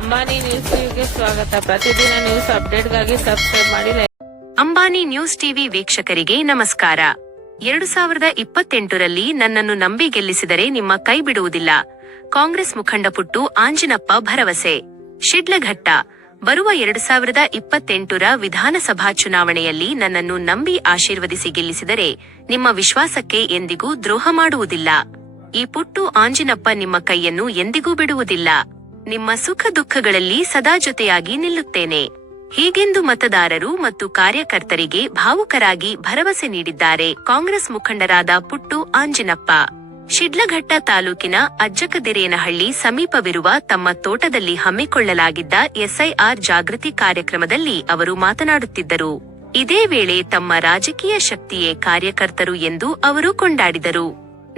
Ambani news ಟಿವಿಗೆ ಸ್ವಾಗತ. ಪ್ರತಿದಿನ ನ್ಯೂಸ್ ಅಪ್ಡೇಟ್ಗಾಗಿ ಸಬ್ಸ್ಕ್ರೈಬ್ ಮಾಡಿ. ಅಂಬಾನಿ ನ್ಯೂಸ್ ಟಿವಿ ವೀಕ್ಷಕರಿಗೆ ನಮಸ್ಕಾರ. 2028ರಲ್ಲಿ ನನ್ನನ್ನು ನಂಬಿ ಗೆಲ್ಲಿಸಿದರೆ ನಿಮ್ಮ ಕೈ ಬಿಡುವುದಿಲ್ಲ. ಕಾಂಗ್ರೆಸ್ ಮುಖಂಡ ಪುಟ್ಟು ಆಂಜಿನಪ್ಪ ಭರವಸೆ. ಶಿಡ್ಲಘಟ್ಟ. ಬರುವ 2028ರ ವಿಧಾನಸಭಾ ಚುನಾವಣೆಯಲ್ಲಿ ನನ್ನನ್ನು ನಂಬಿ ಆಶೀರ್ವದಿಸಿ ಗೆಲ್ಲಿಸಿದರೆ ನಿಮ್ಮ ವಿಶ್ವಾಸಕ್ಕೆ ಎಂದಿಗೂ ದ್ರೋಹ ಮಾಡುವುದಿಲ್ಲ. ಈ ಪುಟ್ಟು ಆಂಜಿನಪ್ಪ ನಿಮ್ಮ ಕೈಯನ್ನು ಎಂದಿಗೂ ಬಿಡುವುದಿಲ್ಲ. ನಿಮ್ಮ ಸುಖ ದುಃಖಗಳಲ್ಲಿ ಸದಾ ಜೊತೆಯಾಗಿ ನಿಲ್ಲುತ್ತೇನೆ. ಹೀಗೆಂದು ಮತದಾರರು ಮತ್ತು ಕಾರ್ಯಕರ್ತರಿಗೆ ಭಾವುಕರಾಗಿ ಭರವಸೆ ನೀಡಿದ್ದಾರೆ ಕಾಂಗ್ರೆಸ್ ಮುಖಂಡರಾದ ಪುಟ್ಟು ಆಂಜಿನಪ್ಪ. ಶಿಡ್ಲಘಟ್ಟ ತಾಲೂಕಿನ ಅಜ್ಜಕದಿರೇನಹಳ್ಳಿ ಸಮೀಪವಿರುವ ತಮ್ಮ ತೋಟದಲ್ಲಿ ಹಮ್ಮಿಕೊಳ್ಳಲಾಗಿದ್ದ ಎಸ್ಐಆರ್ ಜಾಗೃತಿ ಕಾರ್ಯಕ್ರಮದಲ್ಲಿ ಅವರು ಮಾತನಾಡುತ್ತಿದ್ದರು. ಇದೇ ವೇಳೆ ತಮ್ಮ ರಾಜಕೀಯ ಶಕ್ತಿಯೇ ಕಾರ್ಯಕರ್ತರು ಎಂದು ಅವರು ಕೊಂಡಾಡಿದರು.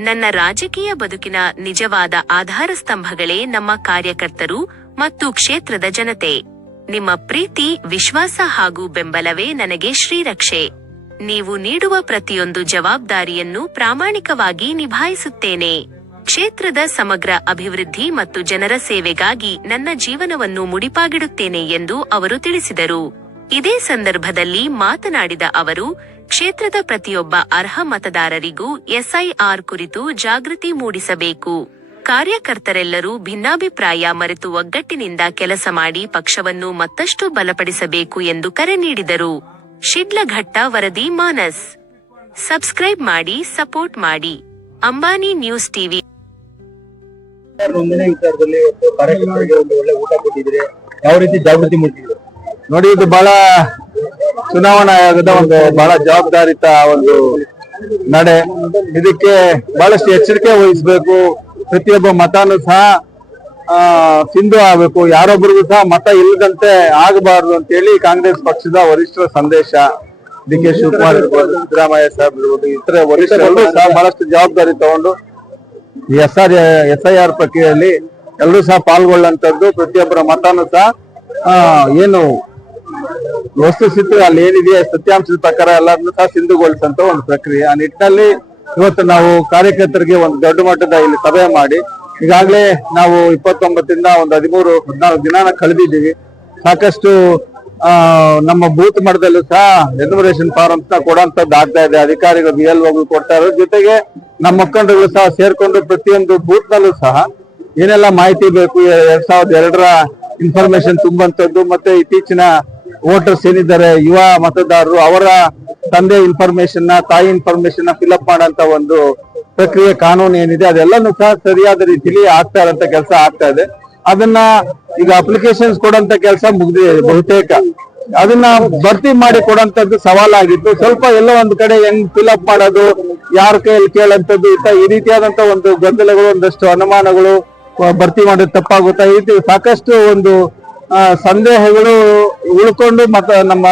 ನನ್ನ ರಾಜಕೀಯ ಬದುಕಿನ ನಿಜವಾದ ಆಧಾರ ಸ್ತಂಭಗಳೇ ನಮ್ಮ ಕಾರ್ಯಕರ್ತರು ಮತ್ತು ಕ್ಷೇತ್ರದ ಜನತೆ. ನಿಮ್ಮ ಪ್ರೀತಿ, ವಿಶ್ವಾಸ ಹಾಗೂ ಬೆಂಬಲವೇ ನನಗೆ ಶ್ರೀರಕ್ಷೆ. ನೀವು ನೀಡುವ ಪ್ರತಿಯೊಂದು ಜವಾಬ್ದಾರಿಯನ್ನು ಪ್ರಾಮಾಣಿಕವಾಗಿ ನಿಭಾಯಿಸುತ್ತೇನೆ. ಕ್ಷೇತ್ರದ ಸಮಗ್ರ ಅಭಿವೃದ್ಧಿ ಮತ್ತು ಜನರ ಸೇವೆಗಾಗಿ ನನ್ನ ಜೀವನವನ್ನು ಮುಡಿಪಾಗಿಡುತ್ತೇನೆ ಎಂದು ಅವರು ತಿಳಿಸಿದರು. ಇದೇ ಸಂದರ್ಭದಲ್ಲಿ ಮಾತನಾಡಿದ ಅವರು, ಕ್ಷೇತ್ರದ ಪ್ರತಿಯೊಬ್ಬ ಅರ್ಹ ಮತದಾರರಿಗೂ ಎಸ್ಐಆರ್ ಕುರಿತು ಜಾಗೃತಿ ಮೂಡಿಸಬೇಕು. ಕಾರ್ಯಕರ್ತರೆಲ್ಲರೂ ಭಿನ್ನಾಭಿಪ್ರಾಯ ಮರೆತು ಒಗ್ಗಟ್ಟಿನಿಂದ ಕೆಲಸ ಮಾಡಿ ಪಕ್ಷವನ್ನು ಮತ್ತಷ್ಟು ಬಲಪಡಿಸಬೇಕು ಎಂದು ಕರೆ ನೀಡಿದರು. ಶಿಡ್ಲಘಟ್ಟ ವರದಿ ಮಾನಸ್. ಸಬ್ಸ್ಕ್ರೈಬ್ ಮಾಡಿ, ಸಪೋರ್ಟ್ ಮಾಡಿ. Ambani news TV. ಯಾವ ರೀತಿ ಜಾಗೃತಿ ಮೂಡಿಸಿದ್ರು ನೋಡಿ. ಇದು ಬಹಳ ಚುನಾವಣಾ ಆಯೋಗದ ಒಂದು ಬಹಳ ಜವಾಬ್ದಾರಿತ ಒಂದು ನಡೆ. ಇದಕ್ಕೆ ಬಹಳಷ್ಟು ಎಚ್ಚರಿಕೆ ವಹಿಸಬೇಕು. ಪ್ರತಿಯೊಬ್ಬ ಮತನೂ ಸಹ ಸಿಂಧು ಆಗಬೇಕು. ಯಾರೊಬ್ಬರಿಗೂ ಸಹ ಮತ ಇಲ್ಲದಂತೆ ಆಗಬಾರದು ಅಂತ ಹೇಳಿ ಕಾಂಗ್ರೆಸ್ ಪಕ್ಷದ ವರಿಷ್ಠರ ಸಂದೇಶ. ಡಿ.ಕೆ. ಶಿವಕುಮಾರ್ ಇರ್ಬೋದು, ಸಿದ್ದರಾಮಯ್ಯ ಸಾಹೇಬ್ ಇರ್ಬೋದು, ಇತರೆ ವರಿಷ್ಠರು ಸಹ ಬಹಳಷ್ಟು ಜವಾಬ್ದಾರಿ ತಗೊಂಡು ಎಸ್ಐಆರ್ ಪ್ರಕ್ರಿಯೆಯಲ್ಲಿ ಎಲ್ಲರೂ ಸಹ ಪಾಲ್ಗೊಳ್ಳುವಂತದ್ದು. ಪ್ರತಿಯೊಬ್ಬರ ಮತನೂ ಸಹ ಏನು ವಸ್ತುಸ್ಥಿತಿ ಅಲ್ಲಿ ಏನಿದೆ ಸತ್ಯಾಂಶದ ಪ್ರಕಾರ ಎಲ್ಲರನ್ನೂ ಸಹ ಸಿಂಧುಗೊಳಿಸಂತ ಒಂದು ಪ್ರಕ್ರಿಯೆ. ಆ ನಿಟ್ಟಿನಲ್ಲಿ ಇವತ್ತು ನಾವು ಕಾರ್ಯಕರ್ತರಿಗೆ ಒಂದು ದೊಡ್ಡ ಮಟ್ಟದ ಇಲ್ಲಿ ಸಭೆ ಮಾಡಿ ಈಗಾಗಲೇ ನಾವು 29ರಿಂದ ಒಂದು 13-14 ದಿನಾನ ಕಳೆದಿದ್ದೀವಿ. ಸಾಕಷ್ಟು ನಮ್ಮ ಬೂತ್ ಮಟ್ಟದಲ್ಲೂ ಸಹ ಎನ್ಯುಮರೇಷನ್ ಫಾರ್ಮ್ಸ್ ನ ಕೊಡುವಂತದ್ದು ಆಗ್ತಾ ಇದೆ. ಅಧಿಕಾರಿಗಳು BLOಗಳು ಕೊಡ್ತಾ ಇರೋ ಜೊತೆಗೆ ನಮ್ಮ ಮುಖಂಡರು ಸಹ ಸೇರ್ಕೊಂಡು ಪ್ರತಿಯೊಂದು ಬೂತ್ ನಲ್ಲೂ ಸಹ ಏನೆಲ್ಲ ಮಾಹಿತಿ ಬೇಕು, 2002ರ ಇನ್ಫಾರ್ಮೇಶನ್ ತುಂಬಂತದ್ದು, ಮತ್ತೆ ಇತ್ತೀಚಿನ ವೋಟರ್ಸ್ ಏನಿದ್ದಾರೆ ಯುವ ಮತದಾರರು ಅವರ ತಂದೆ ಇನ್ಫಾರ್ಮೇಶನ್ ನ, ತಾಯಿ ಇನ್ಫಾರ್ಮೇಶನ್ ನ ಫಿಲ್ಅಪ್ ಮಾಡಂತ ಒಂದು ಪ್ರಕ್ರಿಯೆ ಕಾನೂನು ಏನಿದೆ ಅದೆಲ್ಲಾನು ಸಹ ಸರಿಯಾದ ರೀತಿಯಲ್ಲಿ ಆಗ್ತಾ ಇರೋಂತ ಕೆಲಸ ಆಗ್ತಾ ಇದೆ. ಅದನ್ನ ಈಗ ಅಪ್ಲಿಕೇಶನ್ಸ್ ಕೊಡಂತ ಕೆಲಸ ಮುಗಿದಿದೆ ಬಹುತೇಕ. ಅದನ್ನ ಭರ್ತಿ ಮಾಡಿ ಕೊಡಂತದ್ದು ಸವಾಲಾಗಿತ್ತು. ಸ್ವಲ್ಪ ಎಲ್ಲೋ ಒಂದು ಕಡೆ ಹೆಂಗ್ ಫಿಲ್ಅಪ್ ಮಾಡೋದು, ಯಾರ ಕೈಯಲ್ಲಿ ಕೇಳಂತದ್ದು ಈ ರೀತಿಯಾದಂತ ಒಂದು ಗೊಂದಲಗಳು, ಒಂದಷ್ಟು ಅನುಮಾನಗಳು, ಭರ್ತಿ ಮಾಡೋದು ತಪ್ಪಾಗುತ್ತಾ, ಈ ರೀತಿ ಸಾಕಷ್ಟು ಒಂದು ಸಂದೇಹಗಳು ಉಳ್ಕೊಂಡು ಮತ್ತೆ ನಮ್ಮ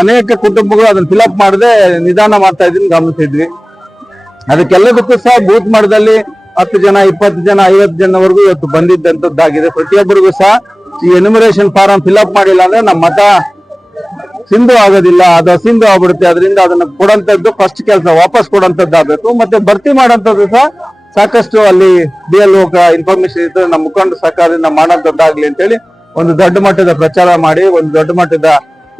ಅನೇಕ ಕುಟುಂಬಗಳು ಅದನ್ನ ಫಿಲ್ಅಪ್ ಮಾಡದೆ ನಿಧಾನ ಮಾಡ್ತಾ ಇದ್ದೀನಿ ಗಮನಿಸಿದ್ವಿ. ಅದಕ್ಕೆಲ್ಲದಕ್ಕೂ ಸಹ ಬೂತ್ ಮಟ್ಟದಲ್ಲಿ 10 ಜನ, 20 ಜನ, 50 ಜನವರೆಗೂ ಇವತ್ತು ಬಂದಿದ್ದಂತದ್ದಾಗಿದೆ. ಪ್ರತಿಯೊಬ್ಬರಿಗೂ ಸಹ ಈ ಎನ್ಯುಮರೇಷನ್ ಫಾರಂ ಫಿಲ್ಅಪ್ ಮಾಡಿಲ್ಲ ಅಂದ್ರೆ ನಮ್ಮ ಮತ ಸಿಂಧು ಆಗೋದಿಲ್ಲ, ಅದು ಅಸಿಂಧು ಆಗ್ಬಿಡುತ್ತೆ. ಅದರಿಂದ ಅದನ್ನ ಕೊಡಂತದ್ದು ಫಸ್ಟ್ ಕೆಲಸ ವಾಪಸ್ ಕೊಡಂತದ್ದಾಗಬೇಕು. ಮತ್ತೆ ಭರ್ತಿ ಮಾಡೋಂಥದ್ದು ಸಹ ಸಾಕಷ್ಟು ಅಲ್ಲಿ BLO ಇನ್ಫಾರ್ಮೇಶನ್ ಇದ್ರೆ ನಮ್ಮ ಮುಖಂಡ ಸಹಕಾರದಿಂದ ಮಾಡೋಂಥದ್ದಾಗ್ಲಿ ಅಂತೇಳಿ ಒಂದು ದೊಡ್ಡ ಮಟ್ಟದ ಪ್ರಚಾರ ಮಾಡಿ ಒಂದು ದೊಡ್ಡ ಮಟ್ಟದ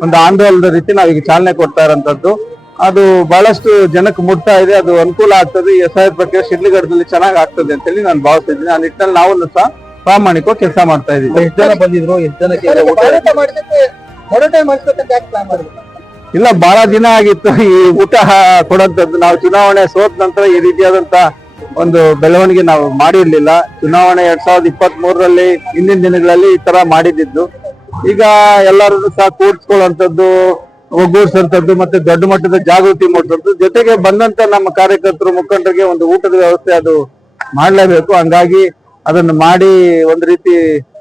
ಒಂದು ಆಂದೋಲನದ ರೀತಿ ನಾವೀಗ ಚಾಲನೆ ಕೊಡ್ತಾ ಇರೋಂಥದ್ದು. ಅದು ಬಹಳಷ್ಟು ಜನಕ್ಕೆ ಮುಟ್ತಾ ಇದೆ. ಅದು ಅನುಕೂಲ ಆಗ್ತದೆ. ಎಸ್ಐಆರ್ ಪ್ರಕ್ರಿಯೆ ಶಿಡ್ಲಘಟ್ಟದಲ್ಲಿ ಚೆನ್ನಾಗಿ ಆಗ್ತದೆ ಅಂತೇಳಿ ನಾನು ಭಾವಿಸ್ತಿದ್ದೀನಿ. ಆ ನಿಟ್ಟಿನಲ್ಲಿ ನಾವು ಸಹ ಪ್ರಾಮಾಣಿಕವಾಗಿ ಕೆಲಸ ಮಾಡ್ತಾ ಇದ್ದೀವಿ. ಎಷ್ಟು ಜನ ಬಂದಿದ್ರು, ಎಷ್ಟು ಜನಕ್ಕೆ ಇಲ್ಲ, ಬಹಳ ದಿನ ಆಗಿತ್ತು ಈ ಊಟ ಕೊಡೋಂಥದ್ದು. ನಾವು ಚುನಾವಣೆ ಸೋತ ನಂತರ ಈ ರೀತಿಯಾದಂತ ಒಂದು ಬೆಳವಣಿಗೆ ನಾವು ಮಾಡಿರ್ಲಿಲ್ಲ. ಚುನಾವಣೆ 2023ರಲ್ಲಿ ಹಿಂದಿನ ದಿನಗಳಲ್ಲಿ ಈ ತರ ಮಾಡಿದ್ದು. ಈಗ ಎಲ್ಲರೂ ಸಹ ಕೂಡ್ಸ್ಕೊಳ್ಳುವಂಥದ್ದು, ಒಗ್ಗೂಡ್ಸಂತದ್ದು, ಮತ್ತೆ ದೊಡ್ಡ ಮಟ್ಟದ ಜಾಗೃತಿ ಮೂಡಿಸೋದು, ಜೊತೆಗೆ ಬಂದಂತ ನಮ್ಮ ಕಾರ್ಯಕರ್ತರು ಮುಖಂಡರಿಗೆ ಒಂದು ಊಟದ ವ್ಯವಸ್ಥೆ ಅದು ಮಾಡ್ಲೇಬೇಕು. ಹಂಗಾಗಿ ಅದನ್ನು ಮಾಡಿ ಒಂದು ರೀತಿ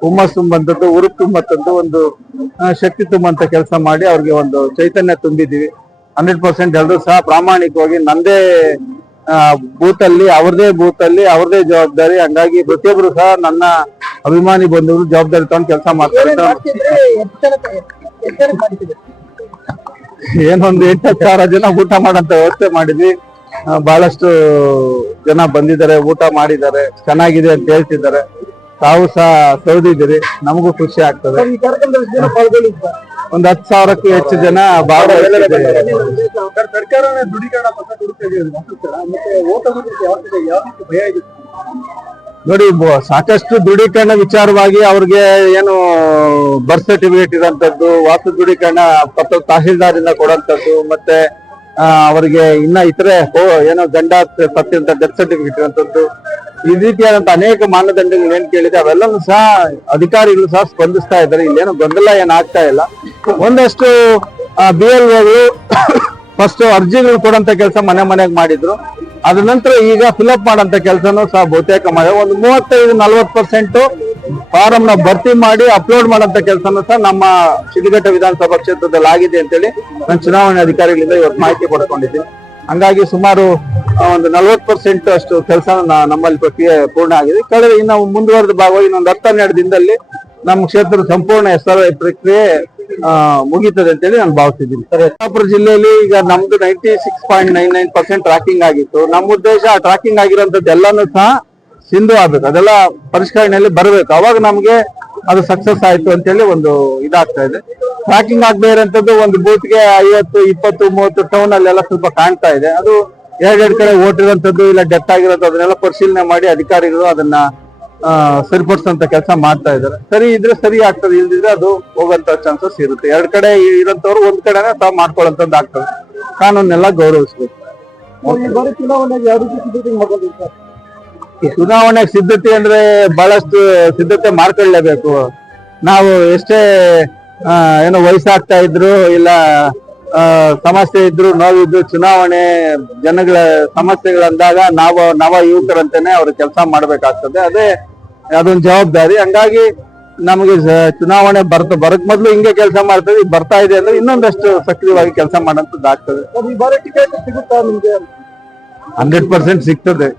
ಹುಮ್ಮಸ್ ತುಂಬಂತದ್ದು, ಉರುಪು ತುಂಬಂತದ್ದು, ಒಂದು ಶಕ್ತಿ ತುಂಬಂತ ಕೆಲಸ ಮಾಡಿ ಅವ್ರಿಗೆ ಒಂದು ಚೈತನ್ಯ ತುಂಬಿದ್ದೀವಿ. 100% ಎಲ್ಲರೂ ಸಹ ಪ್ರಾಮಾಣಿಕವಾಗಿ ನಂದೇ ಬೂತ್ ಅಲ್ಲಿ ಅವ್ರದೇ ಜವಾಬ್ದಾರಿ. ಹಂಗಾಗಿ ಪ್ರತಿಯೊಬ್ರು ಸಹ ನನ್ನ ಅಭಿಮಾನಿ ಬಂಧುಗಳು ಜವಾಬ್ದಾರಿ ತಗೊಂಡು ಕೆಲಸ ಮಾಡ್ತಾರೆ. ಏನೊಂದು 8,000 ಜನ ಊಟ ಮಾಡಂತ ವ್ಯವಸ್ಥೆ ಮಾಡಿದ್ವಿ. ಬಹಳಷ್ಟು ಜನ ಬಂದಿದ್ದಾರೆ, ಊಟ ಮಾಡಿದ್ದಾರೆ, ಚೆನ್ನಾಗಿದೆ ಅಂತ ಹೇಳ್ತಿದ್ದಾರೆ. ತಾವು ಸಹ ಸೌದಿದ್ದೀರಿ, ನಮಗೂ ಖುಷಿ ಆಗ್ತದೆ. ಒಂದು 10,000ಕ್ಕೂ ಹೆಚ್ಚು ಜನ ಭಾಗವಹಿಸಿದ್ದಾರೆ. ನೋಡಿ, ಸಾಕಷ್ಟು ದೃಢೀಕರಣ ವಿಚಾರವಾಗಿ ಅವ್ರಿಗೆ ಏನು ಬರ್ತ್ ಸರ್ಟಿಫಿಕೇಟ್ ಇರೋಂಥದ್ದು, ವಾಸು ದೃಢೀಕರಣ ಪತ್ರ ತಹಶೀಲ್ದಾರ್ ಇಂದ ಕೊಡುವಂಥದ್ದು, ಮತ್ತೆ ಅವರಿಗೆ ಇನ್ನ ಇತರೆ ಏನೋ ಗಂಡ ಸತ್ತಿರಂತ ಡೆತ್ ಸರ್ಟಿಫಿಕೇಟ್ ಇರುವಂತದ್ದು, ಈ ರೀತಿಯಾದಂತ ಅನೇಕ ಮಾನದಂಡಗಳು ಏನ್ ಕೇಳಿದೆ ಅವೆಲ್ಲನೂ ಸಹ ಅಧಿಕಾರಿಗಳು ಸಹ ಸ್ಪಂದಿಸ್ತಾ ಇದ್ದಾರೆ. ಇಲ್ಲೇನೋ ಗೊಂದಲ ಏನಾಗ್ತಾ ಇಲ್ಲ. ಒಂದಷ್ಟು BLOಗಳು ಫಸ್ಟ್ ಅರ್ಜಿಗಳು ಕೊಡಂತ ಕೆಲಸ ಮನೆಗೆ ಮಾಡಿದ್ರು. ಅದ ನಂತರ ಈಗ ಫಿಲ್ಅಪ್ ಮಾಡಂತ ಕೆಲಸನೂ ಸಹ ಬಹುತೇಕ ಮಾಡಿದೆ. ಒಂದು 35-40% ಫಾರಂ ನ ಭರ್ತಿ ಮಾಡಿ ಅಪ್ಲೋಡ್ ಮಾಡಂತ ಕೆಲಸನೂ ಸಹ ನಮ್ಮ ಶಿಡ್ಲಘಟ್ಟ ವಿಧಾನಸಭಾ ಕ್ಷೇತ್ರದಲ್ಲಿ ಆಗಿದೆ ಅಂತೇಳಿ ನಾನು ಚುನಾವಣೆ ಅಧಿಕಾರಿಗಳಿಂದ ಇವತ್ತು ಮಾಹಿತಿ ಪಡ್ಕೊಂಡಿದ್ದೀನಿ. ಹಂಗಾಗಿ ಸುಮಾರು ಒಂದು 40% ಅಷ್ಟು ಕೆಲಸ ನಮ್ಮಲ್ಲಿ ಪ್ರಕ್ರಿಯೆ ಪೂರ್ಣ ಆಗಿದೆ. ಕಳೆದ ಇನ್ನು ಮುಂದುವರೆದ ಭಾಗವಾಗಿ ಇನ್ನೊಂದು 10-12 ದಿನದಲ್ಲಿ ನಮ್ಮ ಕ್ಷೇತ್ರದ ಸಂಪೂರ್ಣ SRI ಪ್ರಕ್ರಿಯೆ ಮುಗೀತದೆ ಅಂತೇಳಿ ನಾನು ಭಾವಿಸಿದ್ದೀನಿ. ಯಲ್ಲಾಪುರ ಜಿಲ್ಲೆಯಲ್ಲಿ ಈಗ ನಮ್ದು 96.99% ಟ್ರ್ಯಾಕಿಂಗ್ ಆಗಿತ್ತು. ನಮ್ಮ ಉದ್ದೇಶ ಟ್ರ್ಯಾಕಿಂಗ್ ಆಗಿರೋಂಥದ್ದು ಎಲ್ಲಾನು ಸಹ ಸಿಂಧು ಆಗ್ಬೇಕು, ಅದೆಲ್ಲ ಪರಿಷ್ಕರಣೆಯಲ್ಲಿ ಬರಬೇಕು. ಅವಾಗ ನಮ್ಗೆ ಅದು ಸಕ್ಸಸ್ ಆಯ್ತು ಅಂತೇಳಿ ಒಂದು ಇದಾಗ್ತಾ ಇದೆ. ಟ್ರ್ಯಾಕಿಂಗ್ ಆಗದೆ ಇರೋಂಥದ್ದು ಒಂದು ಬೂತ್ಗೆ 50, 20, 30 ಟೌನ್ ಅಲ್ಲೆಲ್ಲ ಸ್ವಲ್ಪ ಕಾಣ್ತಾ ಇದೆ. ಅದು ಎರಡೆರಡು ಕಡೆ ಓಟಿರೋಂಥದ್ದು ಇಲ್ಲ ಡೆತ್ ಆಗಿರೋದು ಅದನ್ನೆಲ್ಲ ಪರಿಶೀಲನೆ ಮಾಡಿ ಅಧಿಕಾರಿಗಳು ಅದನ್ನ ಸರಿಪಡಿಸಂತ ಕೆಲಸ ಮಾಡ್ತಾ ಇದ್ದಾರೆ. ಸರಿ ಇದ್ರೆ ಸರಿ ಆಗ್ತದೆ, ಇಲ್ದಿದ್ರೆ ಅದು ಹೋಗಂತ ಚಾನ್ಸಸ್ ಇರುತ್ತೆ. ಎರಡ್ ಕಡೆ ಇರೋಂಥವ್ರು ಒಂದ್ ಕಡೆನೆ ತಾವು ಮಾಡ್ಕೊಳ್ಳೋಂಥದ್ದು ಆಗ್ತದೆ. ಕಾನೂನೆಲ್ಲ ಗೌರವಿಸ್ಬೇಕು. ಚುನಾವಣೆಗೆ ಸಿದ್ಧತೆ ಅಂದ್ರೆ ಬಹಳಷ್ಟು ಸಿದ್ಧತೆ ಮಾಡ್ಕೊಳ್ಳೇಬೇಕು. ನಾವು ಎಷ್ಟೇ ಏನೋ ವಯಸ್ಸಾಗ್ತಾ ಇದ್ರು ಇಲ್ಲ ಸಮಸ್ಯೆ ಇದ್ರು ನೋವಿದ್ರು ಚುನಾವಣೆ ಜನಗಳ ಸಮಸ್ಯೆಗಳಂದಾಗ ನಾವು ನವ ಯುವಕರಂತೆನೆ ಅವ್ರ ಕೆಲಸ ಮಾಡ್ಬೇಕಾಗ್ತದೆ. ಅದೊಂದು ಜವಾಬ್ದಾರಿ. ಹಂಗಾಗಿ ನಮಗೆ ಚುನಾವಣೆ ಬರಕ್ ಮೊದ್ಲು ಹಿಂಗೆ ಕೆಲಸ ಮಾಡ್ತೇವೆ. ಬರ್ತಾ ಇದೆ ಅಂದ್ರೆ ಇನ್ನೊಂದಷ್ಟು ಸಕ್ರಿಯವಾಗಿ ಕೆಲಸ ಮಾಡೋಂಥದ್ದು ಆಗ್ತದೆ. 100% ಸಿಗ್ತದೆ.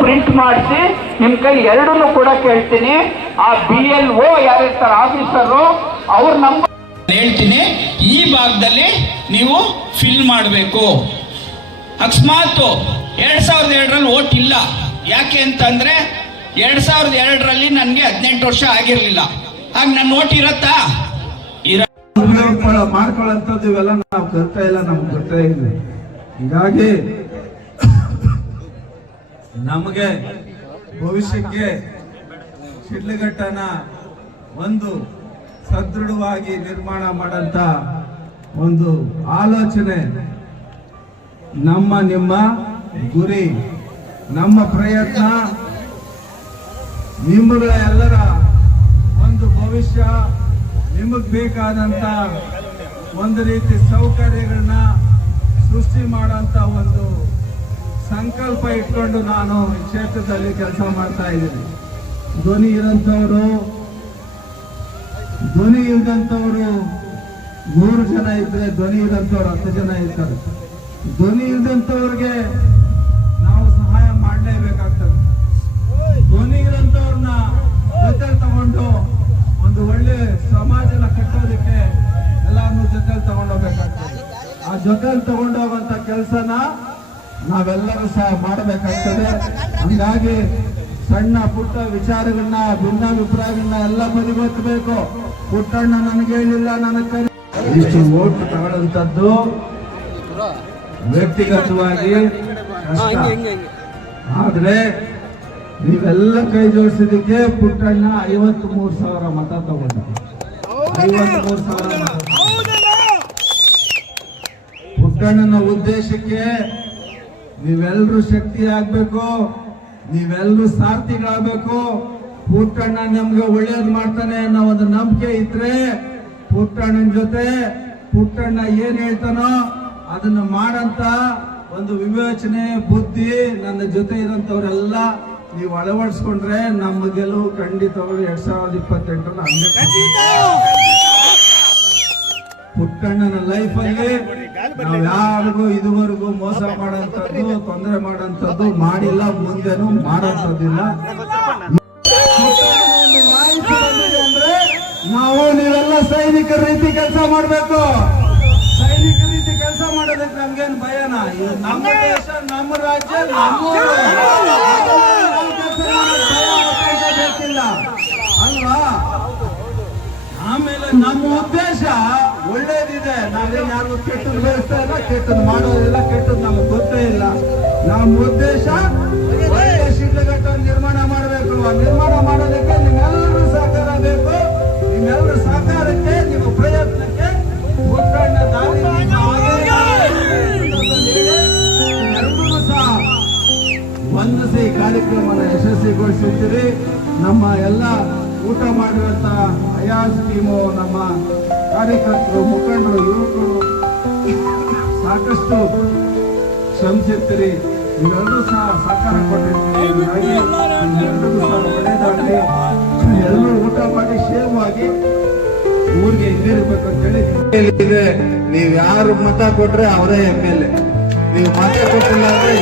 ಪ್ರಿಂಟ್ ಮಾಡಿಸಿ ನಿಮ್ ಕೈ ಎರಡನ್ನು ಕೂಡ ಕೇಳ್ತೀನಿ. ಆ BLO ಯಾರಿರ್ತಾರೆ ಆಫೀಸರು ಅವ್ರ ನಂಬರ್ ಹೇಳ್ತೀನಿ. ಈ ಭಾಗದಲ್ಲಿ ನೀವು ಫಿಲ್ ಮಾಡಬೇಕು. ಅಕಸ್ಮಾತ್ 2002ರಲ್ಲಿ ಓಟ್ ಇಲ್ಲ. ಯಾಕೆ ಅಂತಂದ್ರೆ 2002ರಲ್ಲಿ ನನಗೆ 18 ವರ್ಷ ಆಗಿರ್ಲಿಲ್ಲ. ಆಗ ನನ್ನ ಓಟ್ ಇರತ್ತಾ? ಮಾಡ್ಕೊಳ್ಳಂಥದ್ದು ಇವೆಲ್ಲ ನಾವು ಕರ್ತಾ ಇಲ್ಲ, ನಮ್ಗೆ ಗೊತ್ತೇ ಇಲ್ಲ. ಹೀಗಾಗಿ ನಮಗೆ ಭವಿಷ್ಯಕ್ಕೆ ಶಿಡ್ಲಘಟ್ಟನ ಒಂದು ಸದೃಢವಾಗಿ ನಿರ್ಮಾಣ ಮಾಡಂತ ಒಂದು ಆಲೋಚನೆ ನಿಮ್ಮ ಗುರಿ, ನಮ್ಮ ಪ್ರಯತ್ನ, ನಿಮ್ಮಗಳ ಎಲ್ಲರ ಒಂದು ಭವಿಷ್ಯ, ನಿಮಗ್ ಬೇಕಾದಂತ ಒಂದು ರೀತಿ ಸೌಕರ್ಯಗಳನ್ನ ಸೃಷ್ಟಿ ಮಾಡೋಂತ ಒಂದು ಸಂಕಲ್ಪ ಇಟ್ಕೊಂಡು ನಾನು ಈ ಕ್ಷೇತ್ರದಲ್ಲಿ ಕೆಲಸ ಮಾಡ್ತಾ ಇದ್ದೀನಿ. ಧ್ವನಿ ಇಲ್ದಂಥವ್ರು 100 ಜನ ಇದ್ರೆ ಧ್ವನಿ ಇದ್ದಂಥವ್ರು 10 ಜನ ಇರ್ತಾರೆ. ಧ್ವನಿ ಇಲ್ದಂಥವ್ರಿಗೆ ನಾವು ಸಹಾಯ ಮಾಡಲೇಬೇಕಾಗ್ತದೆ. ಧ್ವನಿ ಇರೋಂಥವ್ರನ್ನ ಜೊತೆ ತಗೊಂಡು ಒಂದು ಒಳ್ಳೆ ಸಮಾಜನ ಕಟ್ಟೋದಕ್ಕೆ ಎಲ್ಲಾನು ಜೊತೆಲಿ ತಗೊಂಡೋಗ್ಬೇಕಾಗ್ತದೆ. ಆ ಜೊತೆಲಿ ತಗೊಂಡೋಗುವಂತ ಕೆಲಸನ ನಾವೆಲ್ಲರೂ ಸಹ ಮಾಡಬೇಕಾಗ್ತದೆ. ಹಂಗಾಗಿ ಸಣ್ಣ ಪುಟ್ಟ ವಿಚಾರಗಳನ್ನ, ಭಿನ್ನಾಭಿಪ್ರಾಯಗಳನ್ನ ಎಲ್ಲ ಬದಿಗೊತ್ತಬೇಕು. ಪುಟ್ಟಣ್ಣ ನನಗೆ ಹೇಳಿಲ್ಲ, ನನಗೆ ಇಷ್ಟು ಓಟ್ ತಗೊಳ್ಳಂತದ್ದು ವ್ಯಕ್ತಿಗತವಾಗಿ ಕಷ್ಟ. ಆದ್ರೆ ನೀವೆಲ್ಲ ಕೈ ಜೋಡಿಸಿದಕ್ಕೆ ಪುಟ್ಟಣ್ಣ 53,000 ಮತ ತಗೊಂಡ. 53,000 ಮತ. ಪುಟ್ಟಣ್ಣನ ಉದ್ದೇಶಕ್ಕೆ ನೀವೆಲ್ಲರೂ ಶಕ್ತಿ ಆಗ್ಬೇಕು, ನೀವೆಲ್ಲರೂ ಸಾರ್ಥಿಗಳಾಗಬೇಕು. ಪುಟ್ಟಣ್ಣ ನಮ್ಗೆ ಒಳ್ಳೇದು ಮಾಡ್ತಾನೆ ಅನ್ನೋ ಒಂದು ನಂಬಿಕೆ ಇದ್ರೆ ಪುಟ್ಟಣ್ಣನ ಜೊತೆ ಪುಟ್ಟಣ್ಣ ಏನ್ ಹೇಳ್ತಾನೋ ಅದನ್ನ ಮಾಡಂತ ಒಂದು ವಿವೇಚನೆ, ಬುದ್ಧಿ ನನ್ನ ಜೊತೆ ಇರೋಂಥವ್ರೆಲ್ಲ ನೀವು ಅಳವಡಿಸ್ಕೊಂಡ್ರೆ ನಮ್ಮ ಗೆಲುವು ಖಂಡಿತವಾಗಿ 2028ರಲ್ಲಿ ಪುಟ್ಟಣ್ಣನ ಲೈಫಲ್ಲಿ ನಾವು ಯಾರಿಗೂ ಇದುವರೆಗೂ ಮೋಸ ಮಾಡೋಂಥದ್ದು, ತೊಂದರೆ ಮಾಡೋಂಥದ್ದು ಮಾಡಿಲ್ಲ, ಮುಂದೆನೂ ಮಾಡೋಂಥದ್ದಿಲ್ಲ. ನಾವು ನೀವೆಲ್ಲ ಸೈನಿಕರ ರೀತಿ ಕೆಲಸ ಮಾಡಬೇಕು. ಸೈನಿಕರ ರೀತಿ ಕೆಲಸ ಇದು ನಮ್ಮ ದೇಶ, ನಮ್ಮ ರಾಜ್ಯ, ನಮ್ಮೂರು. ಬೇಕಿಲ್ಲ ಅಲ್ವಾ? ಆಮೇಲೆ ನಮ್ಮ ಉದ್ದೇಶ ಒಳ್ಳೇದಿದೆ. ನಾವೇನು ಯಾರು ಕೆಟ್ಟದ್ದು ಬೆಳೆಸ್ತಾ ಇಲ್ಲ, ಕೆಟ್ಟದ್ದು ಮಾಡೋದಿಲ್ಲ, ಕೆಟ್ಟದ್ದು ನಮ್ಗೆ ಗೊತ್ತೇ ಇಲ್ಲ. ನಮ್ಮ ಉದ್ದೇಶ ಒಳ್ಳೆ ಶಿಡ್ಲಘಟ್ಟ ನಿರ್ಮಾಣ ಮಾಡಬೇಕು. ನಿರ್ಮಾಣ ಮಾಡೋದಕ್ಕೆ ನಿಮ್ಮೆಲ್ಲರೂ ಸಹಕಾರ ಬೇಕು. ನಿಮ್ಮೆಲ್ಲರ ಸಹಕಾರಕ್ಕೆ, ನಿಮ್ಮ ಪ್ರಯತ್ನಕ್ಕೆ ಉತ್ಕಣ್ಣ ದಾರಿ ಎಲ್ಲರೂ ಸಹ ವಂದಿಸಿ ಕಾರ್ಯಕ್ರಮನ ಯಶಸ್ವಿಗೊಳಿಸಿದ್ದೀರಿ. ನಮ್ಮ ಎಲ್ಲ ಊಟ ಮಾಡಿರುವಂತ ಅಯಾಸ್ ಟೀಮು, ನಮ್ಮ ಕಾರ್ಯಕರ್ತರು, ಮುಖಂಡರು, ಯುವಕರು ಸಾಕಷ್ಟು ಶ್ರಮಿಸಿರ್ತೀರಿ. ನೀವೆಲ್ಲರೂ ಸಹ ಸಹಕಾರ ಕೊಟ್ಟಿರ್ತೀರಿ. ಎಲ್ಲರಿಗೂ ಸಹ ಒಳ್ಳೆಯದಾಗಲಿ. ಎಲ್ಲರೂ ಊಟ ಮಾಡಿ ಕ್ಷೇಮವಾಗಿ ಊರಿಗೆ ಹಿಂದಿರ್ಬೇಕು ಅಂತ ಹೇಳಿ ನೀವು ಯಾರು ಮತ ಕೊಟ್ರೆ ಅವರೇ MLA. ನೀವು ಮತ ಕೊಟ್ಟಿಲ್ಲ ಅಂದ್ರೆ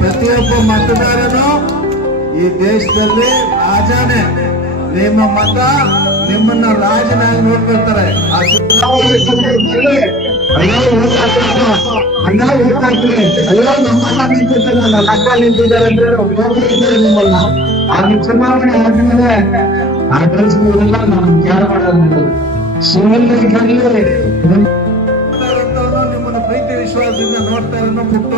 ಪ್ರತಿಯೊಬ್ಬ ಮತದಾರನು ಈ ದೇಶದಲ್ಲಿ ರಾಜನೇ. ನಿಮ್ಮ ಮತ ನಿಮ್ಮನ್ನ ರಾಜನಾಗಿ ನೋಡ್ಕೊಳ್ತಾರೆ. ನಿಮ್ಮನ್ನ ಚುನಾವಣೆ ಆದ್ಮೇಲೆ ಆ ಕೆಲಸಗಳೆಲ್ಲ ನಾವು ಯಾರು ಮಾಡೋದು ನಿಮ್ಮನ್ನ ಪ್ರೀತಿ ವಿಶ್ವಾಸದಿಂದ ನೋಡ್ತಾ ಇರೋ ಪುಟ್ಟ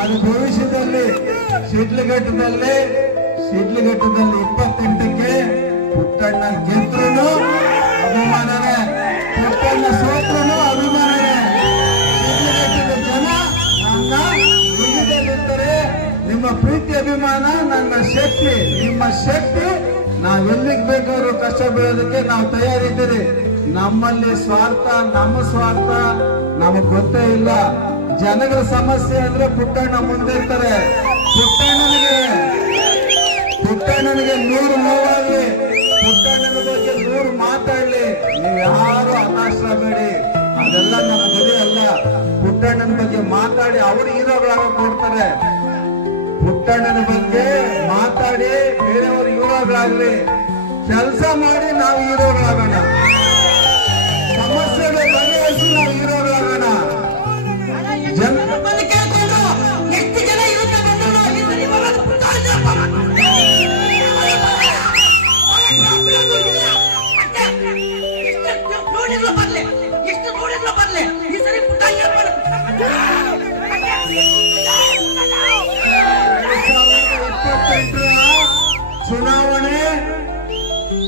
ಅದು ಭವಿಷ್ಯದಲ್ಲಿ ಶಿಡ್ಲಘಟ್ಟದಲ್ಲಿ 28ಕ್ಕೆ ಪುಟ್ಟಣ್ಣ ಗೆದ್ರೂ ಅಭಿಮಾನನೇ, ಪುಟ್ಟಣ್ಣ ಸೋತ್ರೂ ಅಭಿಮಾನನೇ. ಶಿಡ್ಲಘಟ್ಟದ ಜನ ನನ್ನ ಹೃದಯದಲ್ಲಿರ್ತಾರೆ. ನಿಮ್ಮ ಪ್ರೀತಿ ಅಭಿಮಾನ ನನ್ನ ಶಕ್ತಿ, ನಿಮ್ಮ ಶಕ್ತಿ. ನಾವೆಲ್ಲಿಗೆ ಬೇಕಾದ್ರೂ ಕಷ್ಟ ಬೀಳೋದಕ್ಕೆ ನಾವು ತಯಾರಿದ್ದೀರಿ. ನಮ್ಮಲ್ಲಿ ಸ್ವಾರ್ಥ, ನಮ್ಮ ಸ್ವಾರ್ಥ ನಮಗ್ ಗೊತ್ತೇ ಇಲ್ಲ. ಜನಗಳ ಸಮಸ್ಯೆ ಅಂದ್ರೆ ಪುಟ್ಟಣ್ಣ ಮುಂದೆ ಇರ್ತಾರೆ. ಪುಟ್ಟಣ್ಣನಿಗೆ 100 ನೋವಾಗ್ಲಿ, ಪುಟ್ಟಣ್ಣನ ಬಗ್ಗೆ 100 ಮಾತಾಡ್ಲಿ, ನೀವು ಯಾರು ಹತಾಶಬೇಡಿ. ಅದೆಲ್ಲ ನನ್ನ ಗುರಿ ಅಲ್ಲ. ಪುಟ್ಟಣ್ಣನ ಬಗ್ಗೆ ಮಾತಾಡಿ ಅವರು ಹೀರೋಗಳಾಗ ಕೊಡ್ತಾರೆ. ಪುಟ್ಟಣ್ಣನ ಬಗ್ಗೆ ಮಾತಾಡಿ ಬೇರೆಯವರು ಹೀರೋಗಳಾಗ್ಲಿ, ಕೆಲಸ ಮಾಡಿ ನಾವು ಹೀರೋಗಳಾಗೋಣ. ಸಮಸ್ಯೆ ಬಗೆಹರಿಸಿ ನಾವು ಹೀರೋಗಳಾಗೋಣ.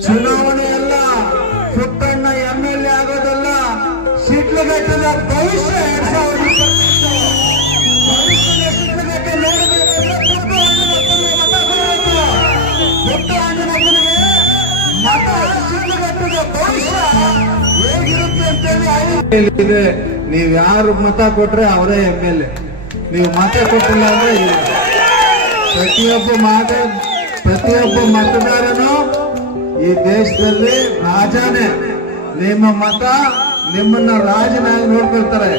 ಚುನಾವಣೆ ಅಲ್ಲ, ಪುಟ್ಟಣ್ಣ MLA ಆಗೋದಲ್ಲ, ಶಿಡ್ಲಘಟ್ಟದ ಭವಿಷ್ಯ 2020 ಭವಿಷ್ಯದ ಶಿಡ್ಲಘಟ್ಟ ನೋಡಬೇಕಂದ್ರೆ ಪುಟ್ಟಣ್ಣನಿಗೆ ಮತ ಶಿಡ್ಲಘಟ್ಟದ ಭವಿಷ್ಯ ಹೇಗಿರುತ್ತೆ ಅಂತೇಳಿ ನೀವು ಯಾರು ಮತ ಕೊಟ್ರೆ ಅವರೇ MLA. ನೀವು ಮತ ಕೊಟ್ಟಿಲ್ಲ ಅಂದ್ರೆ ಪ್ರತಿಯೊಬ್ಬ ಮತದಾರನು ಈ ದೇಶದಲ್ಲಿ ರಾಜನೇ. ನಿಮ್ಮ ಮತ ನಿಮ್ಮನ್ನ ರಾಜನಾಗಿ ನೋಡ್ಕೊಳ್ತಾರೆ.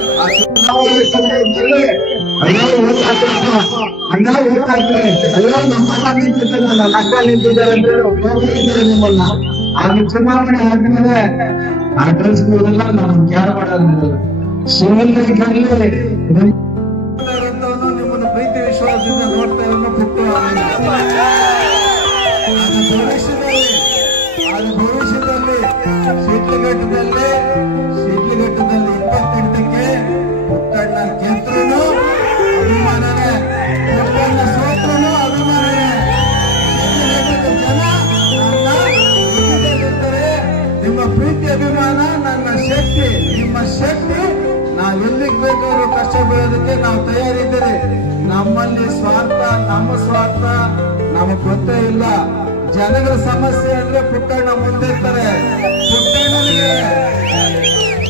ನಿಮ್ಮನ್ನ ಚುನಾವಣೆ ಆದ್ಮೇಲೆ ಆ ಕೆಲಸಗಳೆಲ್ಲ ನಾವು ಯಾರು ಮಾಡೋದು ನಿಮ್ಮನ್ನ ಪ್ರೀತಿ ವಿಶ್ವಾಸದಿಂದ ನೋಡ್ತಾ ಇರೋ ಪುಟ್ಟ ಅದು ಭವಿಷ್ಯದಲ್ಲಿ ಶಿಡ್ಲಘಟ್ಟದಲ್ಲಿ 28ಕ್ಕೆ ಪುಟ್ಟಣ್ಣ ಗೆದ್ರೂ ಅಭಿಮಾನನೇ, ಪುಟ್ಟಣ್ಣ ಸೋತ್ರೂ ಅಭಿಮಾನನೇ. ಶಿಡ್ಲಘಟ್ಟದ ಜನ ನನ್ನ ಹೃದಯದಲ್ಲಿರ್ತಾರೆ. ನಿಮ್ಮ ಪ್ರೀತಿ ಅಭಿಮಾನ ನನ್ನ ಶಕ್ತಿ, ನಿಮ್ಮ ಶಕ್ತಿ. ನಾವೆಲ್ಲಿಗೆ ಬೇಕಾದ್ರೂ ಕಷ್ಟ ಬೀಳೋದಕ್ಕೆ ನಾವು ತಯಾರಿದ್ದೀರಿ. ನಮ್ಮಲ್ಲಿ ಸ್ವಾರ್ಥ, ನಮ್ಮ ಸ್ವಾರ್ಥ ನಮಗ್ ಗೊತ್ತೇ ಇಲ್ಲ. ಜನಗಳ ಸಮಸ್ಯೆ ಅಂದ್ರೆ ಪುಟ್ಟಣ್ಣ ಮುಂದೆ ಇರ್ತಾರೆ.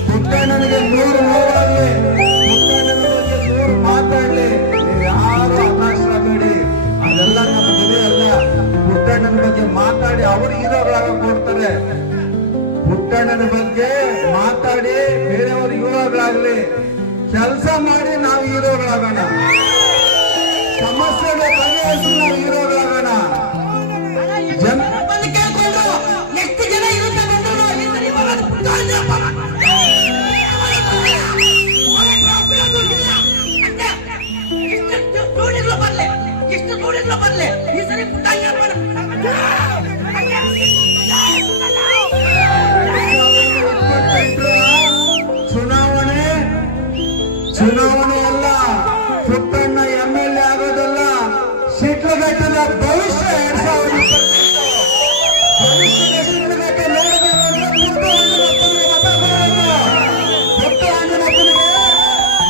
ಪುಟ್ಟಣ್ಣನಿಗೆ 100 ನೋವಾಗ್ಲಿ, ಪುಟ್ಟಣ್ಣನ ಬಗ್ಗೆ 100 ಮಾತಾಡ್ಲಿ, ನೀವು ಯಾರು ಹತಾಶಬೇಡಿ. ಅದೆಲ್ಲ ನಮ್ಮ ಗುರಿ ಅಲ್ಲ. ಪುಟ್ಟಣ್ಣನ ಬಗ್ಗೆ ಮಾತಾಡಿ ಅವರು ಹೀರೋಗಳಾಗ ಕೊಡ್ತಾರೆ. ಪುಟ್ಟಣ್ಣನ ಬಗ್ಗೆ ಮಾತಾಡಿ ಬೇರೆಯವರು ಹೀರೋಗಳಾಗ್ಲಿ, ಕೆಲಸ ಮಾಡಿ ನಾವು ಹೀರೋಗಳಾಗೋಣ. ಸಮಸ್ಯೆ ಬಗೆಹರಿಸಿ ನಾವು ಹೀರೋಗಳಾಗೋಣ. ಚುನಾವಣೆ ಅಲ್ಲ, ಪುಟ್ಟಣ್ಣ MLA ಆಗೋದಲ್ಲ, ಶಿಡ್ಲಘಟ್ಟದ ಭವಿಷ್ಯ 2020 ಭವಿಷ್ಯದ ಶಿಡ್ಲಘಟ್ಟ ನೋಡಬೇಕಂದ್ರೆ ಪುಟ್ಟಣ್ಣನಪ್ಪನಿಗೆ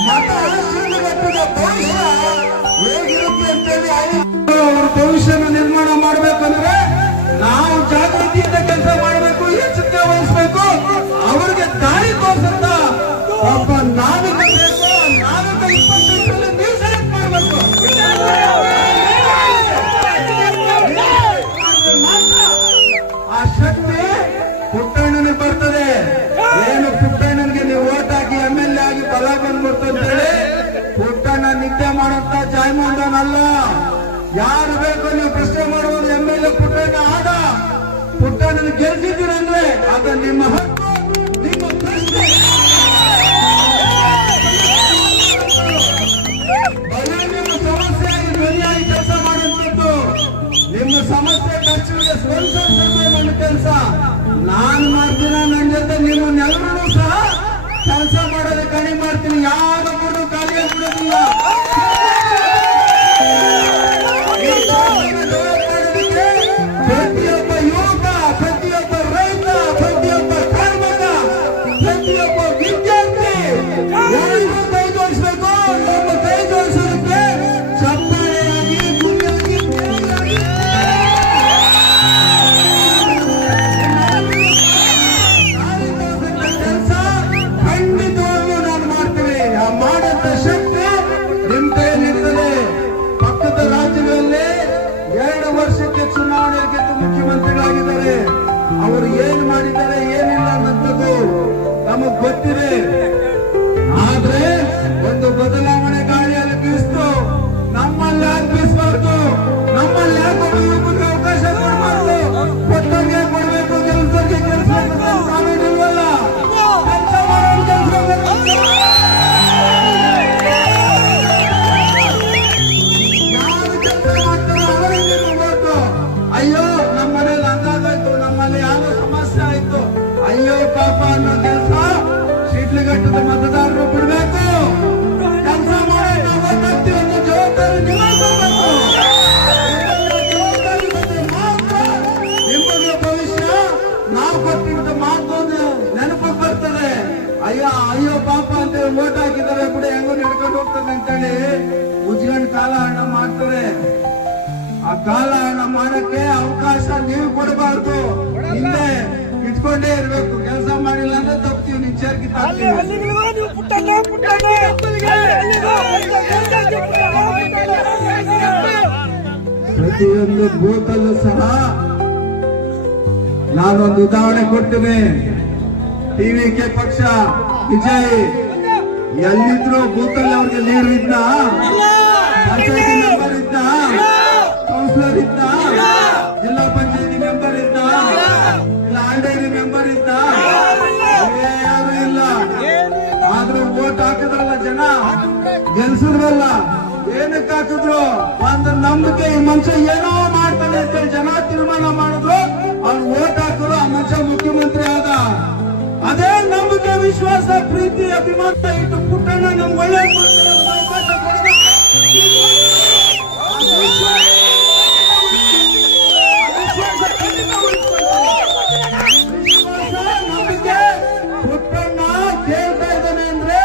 ಮತ, ಶಿಡ್ಲಘಟ್ಟದ ಭವಿಷ್ಯ ಹೇಗಿರುತ್ತೆ ಅಂತೇಳಿ ಅವ್ರ ಭವಿಷ್ಯನ ನಿರ್ಮಾಣ ಮಾಡ್ಬೇಕಂದ್ರೆ ನಾವು ಜಾಗೃತಿಯಿಂದ ಕೆಲಸ ಮಾಡಬೇಕು, ಎಚ್ಚರಿಕೆ ವಹಿಸಬೇಕು, ಅವ್ರಿಗೆ ದಾರಿ ತೋರಿಸಂತ ಒಬ್ಬ ನಾವಿಕ ಬೇಕು. ನಾವಿಕ 28ರಲ್ಲಿ ನೀವು ಸೆಲೆಕ್ಟ್ ಮಾಡಬೇಕು. ಆ ಶಕ್ತಿ ಪುಟ್ಟಣ್ಣನಿಗೆ ಬರ್ತದೆ. ಏನು ಪುಟ್ಟಣ್ಣನಿಗೆ ನೀವು ಓಟ್ ಹಾಕಿ MLA ಆಗಿ ಬಲ ಬಂದ್ಬಿಡ್ತು ಅಂತೇಳಿ ಪುಟ್ಟಣ್ಣ ನಿದ್ದೆ ಮಾಡಂತ ಜಾಯಮಾನಲ್ಲ. ಯಾರು ಬೇಕು ನೀವು ಪ್ರಶ್ನೆ ಮಾಡುವುದು MLA ಪುಟ್ಟಣ್ಣ ಆದ. ಪುಟ್ಟಣ್ಣನ ಗೆಲ್ಸಿದ್ದೀರಂದ್ರೆ ಅದು ನಿಮ್ಮ ಹಕ್ಕು, ನಿಮ್ಮ ಪ್ರಶ್ನೆ. ಬರೀ ನಿಮ್ಮ ಸಮಸ್ಯೆಯಾಗಿ ಧ್ವನಿಯಾಗಿ ಕೆಲಸ ಮಾಡುವಂಥದ್ದು, ನಿಮ್ಮ ಸಮಸ್ಯೆ ಖರ್ಚಿಗೆ ಸ್ಪಂದಿಸೋದು ನನ್ನ ಕೆಲಸ. ನಾನು ಮಾಡ್ತೀನಿ, ನನ್ನ ಜೊತೆ ನಿಮ್ಮನ್ನೆಲ್ಲರೂ ಸಹ ಕೆಲಸ ಮಾಡೋದಕ್ಕೆ ಕಡಿಮೆ ಮಾಡ್ತೀನಿ. ಯಾರೊಬ್ಬರು ಖಾಲಿಯಾಗಿ ಬಿಡೋದಿಲ್ಲ. ಪ್ರತಿಯೊಬ್ಬ ಯುವಕ, ಪ್ರತಿಯೊಬ್ಬ ರೈತ, ಪ್ರತಿಯೊಬ್ಬ ಕಾರ್ಮಿಕ, ಪ್ರತಿಯೊಬ್ಬ ವಿದ್ಯಾರ್ಥಿ ಯಾರಿಗೂ ಕೈ ಜೋಡಿಸಬೇಕು. ನಮ್ಮ ಕೈ ಜೋಡಿಸೋದಕ್ಕೆ ಚಪ್ಪಾಳೆಯಾಗಿ, ಗುರಿಯಾಗಿ, ಕೆಲಸ ಖಂಡಿತವಾಗ್ಲೂ ನಾನು ಮಾಡ್ತೀನಿ. ಆ ಮಾಡಂತ ಶಕ್ತಿ ನಿಮ್ ಕೈಯಲ್ಲಿರ್ತದೆ. ಪಕ್ಕದ ರಾಜ್ಯಗಳಲ್ಲಿ 2 ವರ್ಷಕ್ಕೆ ಚುನಾವಣೆ ಗೆದ್ದು ಮುಖ್ಯಮಂತ್ರಿಗಳಾಗಿದ್ದಾರೆ. ಅವರು ಏನ್ ಮಾಡಿದ್ದಾರೆ, ಏನಿಲ್ಲ ಅನ್ನೋದು ನಮಗ್ ಗೊತ್ತಿದೆ. ಆದ್ರೆ ಒಂದು ಬದಲಾವಣೆ ಗಾಳಿಯಲ್ಲಿ ಬೀಸ್ತು. ನಮ್ಮಲ್ಲಿ ಯಾಕೆ ಬೀಸಬಾರ್ದು? ನಮ್ಮಲ್ಲಿ ಯಾಕೆ ಯುವಕರಿಗೆ ಅವಕಾಶ ಕೊಡಬಾರ್ದು? ಕೊಟ್ಟಂಗೆ ಕೊಡಬೇಕು, ಕೆಲಸಕ್ಕೆ ಕೆಲಸ ನಾವೇನಿಲ್ವಲ್ಲ. ಕೆಲಸ ಮಾಡೋರು ಕೆಲಸ ಯಾರು ಕೆಲಸ ಮಾಡ್ತಾರೋ ಅವರಿಗೆ ಕೊಡಬೇಕು. ಅಯ್ಯೋ ನಮ್ಮ ಮನೇಲಿ ಹಂಗಾಗೋಯ್ತು, ನಮ್ಮಲ್ಲಿ ಯಾವ ಸಮಸ್ಯೆ ಆಯ್ತು, ಅಯ್ಯೋ ಪಾಪ ಅನ್ನೋ ಕೆಲಸ ಶಿಡ್ಲಘಟ್ಟದ ಮತದಾರರು ಬಿಡ್ಬೇಕು. ಕೆಲಸ ಮಾಡೋದು ಗೊತ್ತಾಗ್ತೀವಿ ಅನ್ನೋ ಜವಾಬ್ದಾರಿ ನಿಭಾಯಿಸಬೇಕು. ಜವಾಬ್ದಾರಿ ಬಂದ್ರೆ ಮಾತ್ರ ನಿಮ್ಮಗಳ ಭವಿಷ್ಯ ನಾವು ಕೊಟ್ಟಿದ್ದ ಮಾತು ನೆನಪಿಗೆ ಬರ್ತದೆ. ಅಯ್ಯೋ ಪಾಪ ಅಂತೇಳಿ ಓಟ್ ಹಾಕಿದ್ದಾರೆ ಬಿಡಿ, ಹೆಂಗೋ ನಡ್ಕೊಂಡು ಹೋಗ್ತದೆ ಅಂತೇಳಿ ಉಜ್ಕೊಂಡು ಕಾಲ ಹಣ ಮಾಡ್ತಾರೆ. ಆ ಕಾಲ ಹಣ ಮಾಡಕ್ಕೆ ಅವಕಾಶ ನೀವು ಕೊಡಬಾರ್ದು. ಹಿಂದೆ ಇಟ್ಕೊಂಡೇ ಇರ್ಬೇಕು. ಕೆಲಸ ಮಾಡಿಲ್ಲ ಅಂದ್ರೆ ತಪ್ತೀವಿ, ನಿಚ್ಚರ್ಗಿ ಪ್ರತಿಯೊಂದು ಬೂತಲ್ಲೂ ಸಹ ನಾನೊಂದು ಉದಾಹರಣೆ ಕೊಡ್ತೀನಿ. TVK ಪಕ್ಷ ವಿಜಯ್ ಎಲ್ಲಿದ್ರು ಬೂತಲ್ಲಿ ಅವ್ರಿಗೆ ಲೀಡರ್ ಇದ್ದ, ಪಂಚಾಯತಿ ಮೆಂಬರ್ ಇದ್ದ, ಕೌನ್ಸಿಲರ್ ಇದ್ದ, ಜಿಲ್ಲಾ ಪಂಚಾಯತಿ ಮೆಂಬರ್ ಇದ್ದ, ಇಲ್ಲ RDI ಮೆಂಬರ್ ಇದ್ದ, ಯಾರು ಇಲ್ಲ. ಆದ್ರೂ ವೋಟ್ ಹಾಕಿದ್ರಲ್ಲ ಜನ, ಗೆಲ್ಸಿದ್ರಲ್ಲ. ಏನಕ್ಕೆ ಹಾಕಿದ್ರು? ಒಂದು ನಂಬಿಕೆ, ಈ ಮನುಷ್ಯ ಏನೋ ಮಾಡ್ತಾನೆ ಅಂತ ಜನ ತೀರ್ಮಾನ ಮಾಡಿದ್ರು. ಅವ್ರು ವೋಟ್ ಹಾಕಿದ್ರು, ಆ ಮನುಷ್ಯ ಮುಖ್ಯಮಂತ್ರಿ ಆದ. ಅದೇ ನಂಬಿಕೆ, ವಿಶ್ವಾಸ, ಪ್ರೀತಿ, ಅಭಿಮಾನ ಇಟ್ಟು ಪುಟ್ಟಣ್ಣ ನಮ್ಗೆ ಒಳ್ಳೆ ಅವಕಾಶ ಕೊಡಬೇಕು. ನಂಬಿಕೆ ಪುಟ್ಟಣ್ಣ ಕೇಳ್ತಾ ಇದ್ದಾನೆ ಅಂದ್ರೆ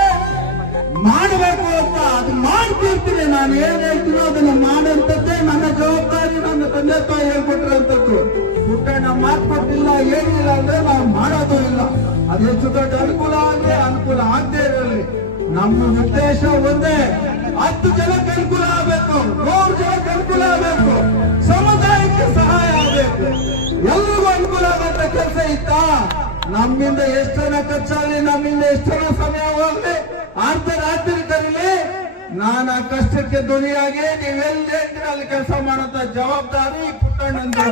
ಮಾಡಬೇಕು ಅಂತ, ಅದು ಮಾಡ್ತಿರ್ತೀನಿ. ನಾನು ಏನ್ ಹೇಳ್ತೀನೋ ಅದನ್ನ ಮಾಡಂತದ್ದೇ ನನ್ನ ಜವಾಬ್ದಾರಿ. ನನ್ನ ತಂದೆ ತಾಯಿ ಹೇಳ್ಕೊಟ್ಟಿರೋಂಥದ್ದು. ಪುಟ್ಟಣ್ಣ ಮಾತು ಕೊಟ್ಟಿಲ್ಲ, ಏನಿಲ್ಲ ಅಂದ್ರೆ ನಾವು ಮಾಡೋದು ಇಲ್ಲ. ಅದು ಹೆಚ್ಚು ದೊಡ್ಡ ಅನುಕೂಲ ಆಗಲಿ, ಅನುಕೂಲ ಆಗದೆ ಇರಲಿ, ನಮ್ಮ ಉದ್ದೇಶ ಒಂದೇ. 10 ಜನಕ್ಕೆ ಅನುಕೂಲ ಆಗಬೇಕು, 100 ಜನಕ್ಕೆ ಅನುಕೂಲ ಆಗಬೇಕು, ಸಮುದಾಯಕ್ಕೆ ಸಹಾಯ ಆಗಬೇಕು, ಎಲ್ರಿಗೂ ಅನುಕೂಲ ಆಗಂತ ಕೆಲಸ ಇತ್ತ. ನಮ್ಮಿಂದ ಎಷ್ಟು ಜನ ಖರ್ಚಾಗಲಿ, ನಮ್ಮಿಂದ ಎಷ್ಟು ಜನ ಸಮಯ ಹೋಗ್ಲಿ, ಅರ್ಧ ರಾತ್ರಿ ಕರೀಲಿ, ನಾನು ಆ ಕಷ್ಟಕ್ಕೆ ಧ್ವನಿಯಾಗಿ ನೀವೆಲ್ಲಿ ಅಲ್ಲಿ ಕೆಲಸ ಮಾಡೋ ಜವಾಬ್ದಾರಿ ಪುಟ್ಟಣ್ಣಂದು.